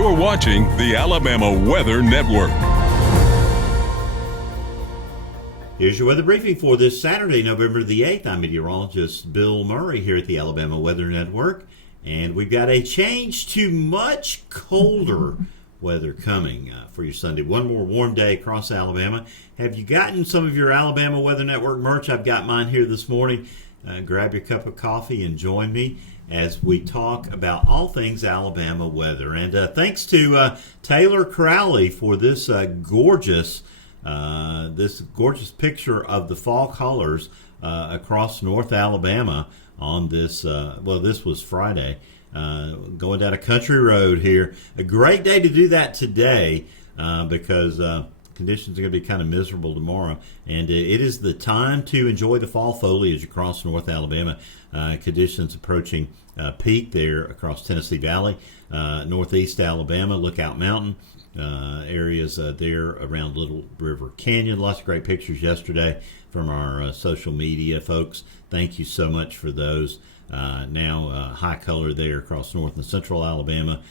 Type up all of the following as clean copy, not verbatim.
You're watching the Alabama Weather Network. Here's your weather briefing for this Saturday, November the 8th. I'm meteorologist Bill Murray here at the Alabama Weather Network. And we've got a change to much colder weather coming for your Sunday. One more warm day across Alabama. Have you gotten some of your Alabama Weather Network merch? I've got mine here this morning. Grab your cup of coffee and join me as we talk about all things Alabama weather. And thanks to Taylor Crowley for this gorgeous picture of the fall colors across North Alabama on this, this was Friday, going down a country road here. A great day to do that today because conditions are going to be kind of miserable tomorrow, and it is the time to enjoy the fall foliage across North Alabama. Conditions approaching peak there across Tennessee Valley, northeast Alabama, Lookout Mountain areas there around Little River Canyon. Lots of great pictures yesterday from our social media folks. Thank you so much for those. Now high color there across north and central Alabama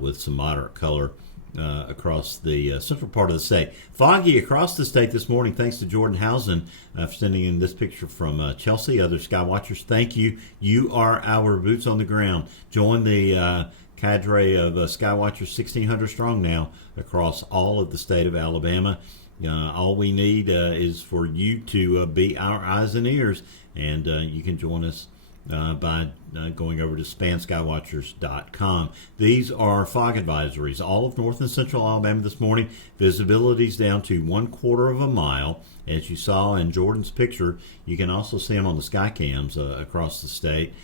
with some moderate color across the central part of the state. Foggy across the state this morning, thanks to Jordan Housen for sending in this picture from Chelsea. Other sky watchers, thank you. You are our boots on the ground. Join the cadre of sky watchers, 1,600 strong now across all of the state of Alabama. All we need is for you to be our eyes and ears, and you can join us by going over to SpanSkywatchers.com. These are fog advisories. All of north and central Alabama this morning. Visibility's down to 1/4 of a mile. As you saw in Jordan's picture, you can also see them on the sky cams across the state.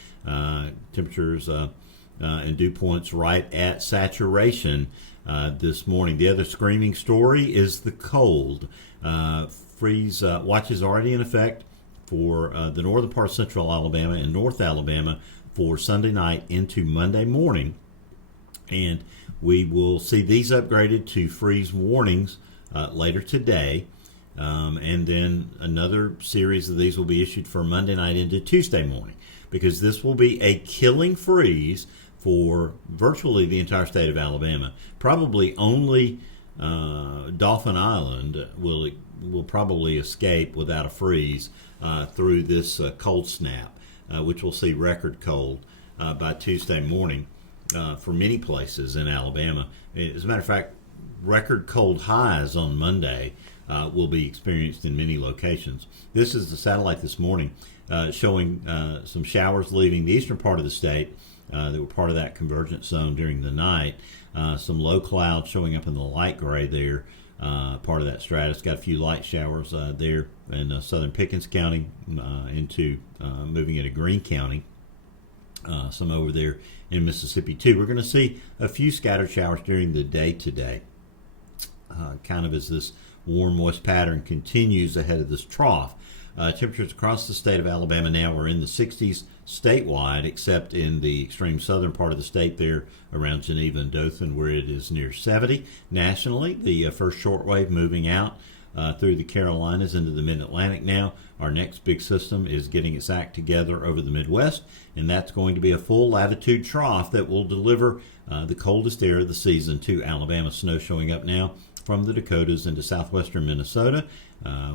Temperatures and dew points right at saturation this morning. The other screaming story is the cold. Freeze watch is already in effect for the northern part of central Alabama and North Alabama for Sunday night into Monday morning. And we will see these upgraded to freeze warnings later today. And then another series of these will be issued for Monday night into Tuesday morning, because this will be a killing freeze for virtually the entire state of Alabama. Probably only Dauphin Island will probably escape without a freeze through this cold snap, which will see record cold by Tuesday morning for many places in Alabama. As a matter of fact, record cold highs on Monday will be experienced in many locations. This is the satellite this morning showing some showers leaving the eastern part of the state that were part of that convergence zone during the night. Some low clouds showing up in the light gray there, part of that stratus. Got a few light showers there in southern Pickens County into moving into Greene County. Some over there in Mississippi too. We're going to see a few scattered showers during the day today, kind of as this warm, moist pattern continues ahead of this trough. Temperatures across the state of Alabama now are in the 60s statewide, except in the extreme southern part of the state there around Geneva and Dothan, where it is near 70. Nationally, the first shortwave moving out through the Carolinas into the mid-Atlantic now. Our next big system is getting its act together over the Midwest, and that's going to be a full latitude trough that will deliver the coldest air of the season to Alabama. Snow showing up now from the Dakotas into southwestern Minnesota.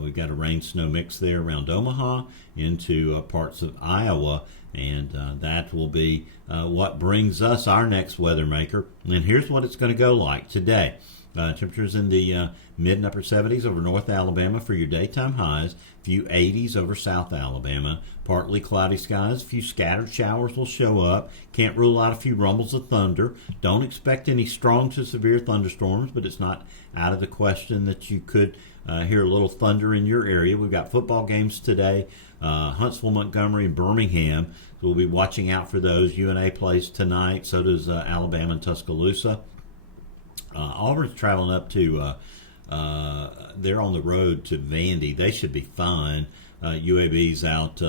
We've got a rain-snow mix there around Omaha into parts of Iowa, and that will be what brings us our next weather maker. And here's what it's going to go like today. Temperatures in the mid and upper 70s over North Alabama for your daytime highs. Few 80s over South Alabama. Partly cloudy skies. A few scattered showers will show up. Can't rule out a few rumbles of thunder. Don't expect any strong to severe thunderstorms, but it's not out of the question that you could hear a little thunder in your area. We've got football games today. Huntsville, Montgomery, and Birmingham. So we'll be watching out for those. UNA plays tonight. So does Alabama and Tuscaloosa. Auburn's traveling up to, they're on the road to Vandy. They should be fine. UAB's out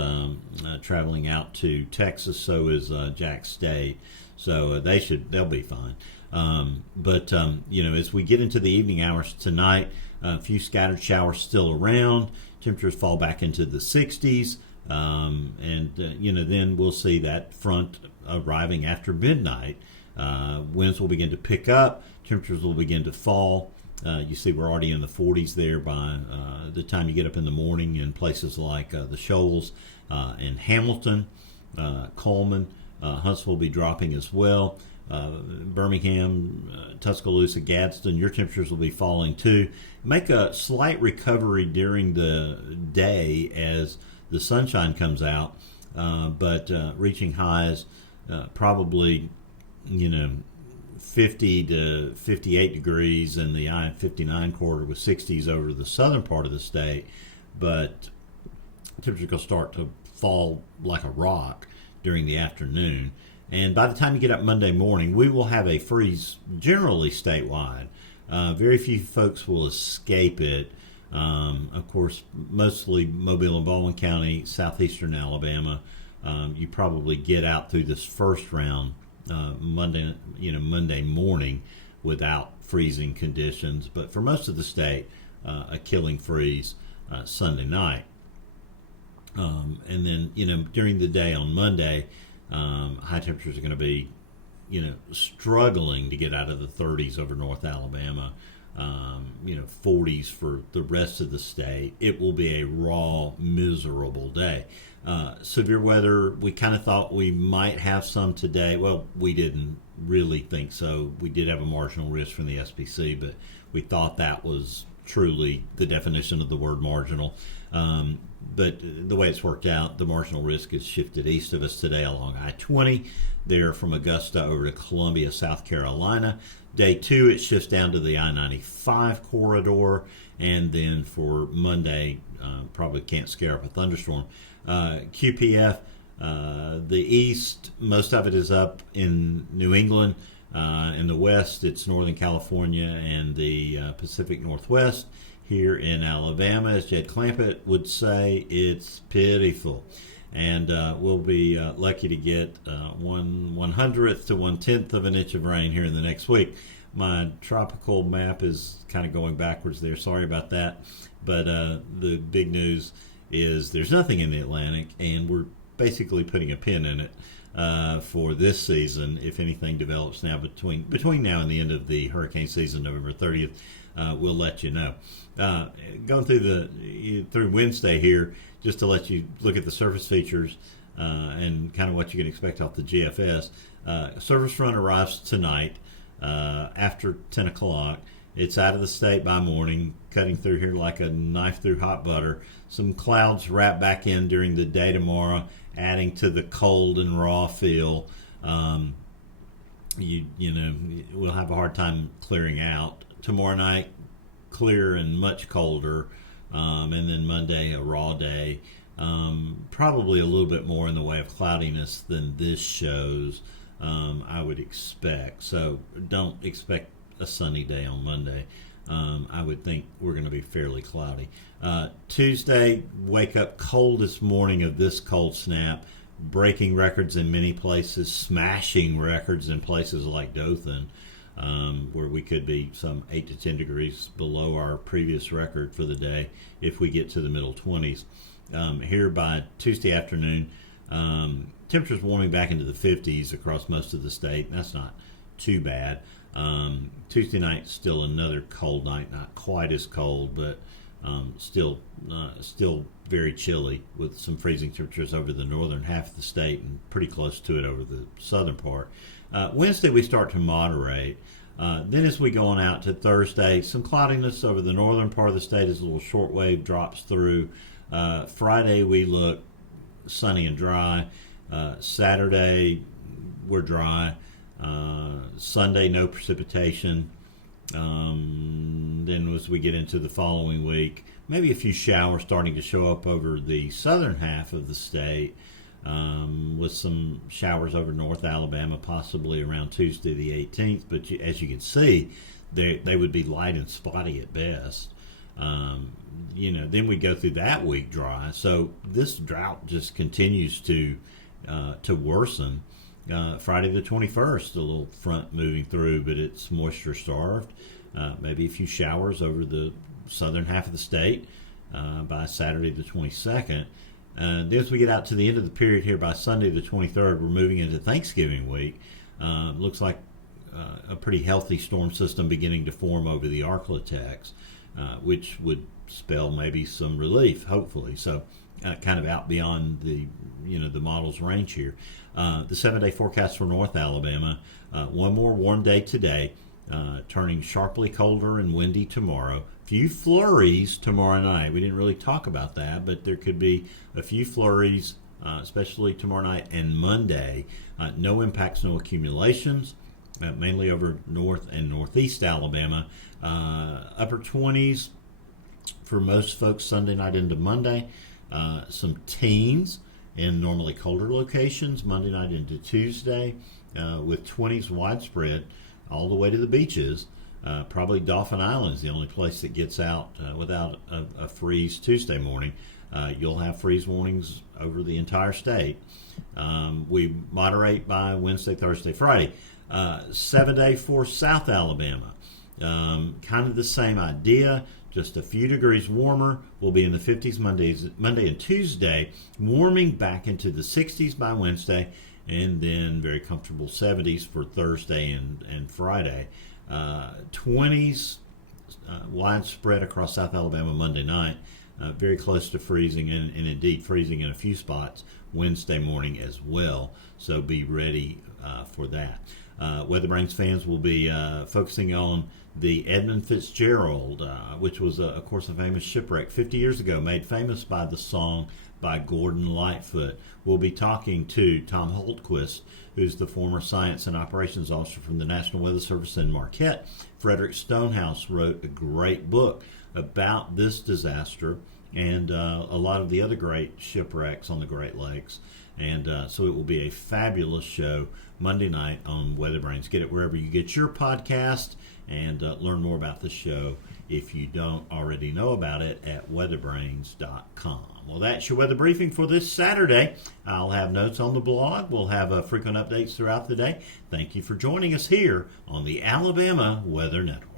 traveling out to Texas. So is Jack State. So they'll be fine. But as we get into the evening hours tonight, a few scattered showers still around. Temperatures fall back into the 60s. Then we'll see that front arriving after midnight Winds will begin to pick up. Temperatures will begin to fall. You see we're already in the 40s there by the time you get up in the morning in places like the Shoals and Hamilton, Coleman. Huntsville will be dropping as well. Birmingham, Tuscaloosa, Gadsden, your temperatures will be falling too. Make a slight recovery during the day as the sunshine comes out, but reaching highs probably, 50 to 58 degrees in the I-59 corridor with 60s over the southern part of the state, but temperatures will start to fall like a rock during the afternoon. And by the time you get up Monday morning, we will have a freeze generally statewide. Very few folks will escape it. Of course, mostly Mobile and Baldwin County, southeastern Alabama. You probably get out through this first round Monday morning without freezing conditions. But for most of the state, a killing freeze Sunday night. And then, during the day on Monday, high temperatures are going to be, struggling to get out of the 30s over North Alabama, 40s for the rest of the state. It will be a raw, miserable day. Severe weather, we kind of thought we might have some today. Well, we didn't really think so. We did have a marginal risk from the SPC, but we thought that was truly the definition of the word marginal. But the way it's worked out, the marginal risk is shifted east of us today along I-20. There from Augusta over to Columbia, South Carolina. Day 2, it shifts down to the I-95 corridor. And then for Monday, probably can't scare up a thunderstorm. QPF, the east, most of it is up in New England. In the west, it's Northern California and the Pacific Northwest. Here in Alabama, as Jed Clampett would say, it's pitiful. And we'll be lucky to get 1/100th to 1/10 of an inch of rain here in the next week. My tropical map is kind of going backwards there. Sorry about that. But the big news is there's nothing in the Atlantic, and we're basically putting a pin in it for this season. If anything develops now between now and the end of the hurricane season, November 30th, we'll let you know. Going through Wednesday here, just to let you look at the surface features and kind of what you can expect off the GFS. Surface front arrives tonight after 10 o'clock. It's out of the state by morning, cutting through here like a knife through hot butter. Some clouds wrap back in during the day tomorrow, adding to the cold and raw feel. We'll have a hard time clearing out. Tomorrow night, clear and much colder, and then Monday, a raw day. Probably a little bit more in the way of cloudiness than this shows, I would expect. So don't expect a sunny day on Monday. I would think we're going to be fairly cloudy. Tuesday, wake up coldest morning of this cold snap, breaking records in many places, smashing records in places like Dothan, where we could be some 8 to 10 degrees below our previous record for the day if we get to the middle 20s. Here by Tuesday afternoon, temperatures warming back into the 50s across most of the state. That's not too bad. Tuesday night, still another cold night, not quite as cold, but still very chilly with some freezing temperatures over the northern half of the state and pretty close to it over the southern part. Wednesday, we start to moderate. Then as we go on out to Thursday, some cloudiness over the northern part of the state as a little shortwave drops through. Friday, we look sunny and dry. Saturday, we're dry. Sunday, no precipitation. Then as we get into the following week, maybe a few showers starting to show up over the southern half of the state, with some showers over North Alabama, possibly around Tuesday the 18th. But as you can see, they would be light and spotty at best. Then we go through that week dry. So this drought just continues to worsen. Friday the 21st, a little front moving through, but it's moisture starved. Maybe a few showers over the southern half of the state by Saturday the 22nd. Then as we get out to the end of the period here by Sunday the 23rd, we're moving into Thanksgiving week. Looks like a pretty healthy storm system beginning to form over the Arklatex, which would spell maybe some relief, hopefully. So kind of out beyond the model's range here. The 7-day forecast for North Alabama: one more warm day today, turning sharply colder and windy tomorrow. Few flurries tomorrow night. We didn't really talk about that, but there could be a few flurries, especially tomorrow night and Monday. No impacts, no accumulations, mainly over north and northeast Alabama. Upper 20s for most folks Sunday night into Monday. Some teens in normally colder locations Monday night into Tuesday, with 20s widespread all the way to the beaches. Probably Dauphin Island is the only place that gets out without a freeze Tuesday morning. You'll have freeze warnings over the entire state. We moderate by Wednesday, Thursday, Friday. 7-day for South Alabama. Kind of the same idea, just a few degrees warmer. We'll be in the 50s Monday and Tuesday, warming back into the 60s by Wednesday, and then very comfortable 70s for Thursday and Friday. 20s widespread across South Alabama Monday night, very close to freezing, and indeed freezing in a few spots Wednesday morning as well. So be ready for that. Weatherbrains fans will be focusing on the Edmund Fitzgerald, which was, of course, a famous shipwreck 50 years ago, made famous by the song by Gordon Lightfoot. We'll be talking to Tom Holtquist, who's the former Science and Operations Officer from the National Weather Service in Marquette. Frederick Stonehouse wrote a great book about this disaster and a lot of the other great shipwrecks on the Great Lakes. And so it will be a fabulous show Monday night on Weatherbrains. Get it wherever you get your podcast, and learn more about the show if you don't already know about it at weatherbrains.com. Well, that's your weather briefing for this Saturday. I'll have notes on the blog. We'll have frequent updates throughout the day. Thank you for joining us here on the Alabama Weather Network.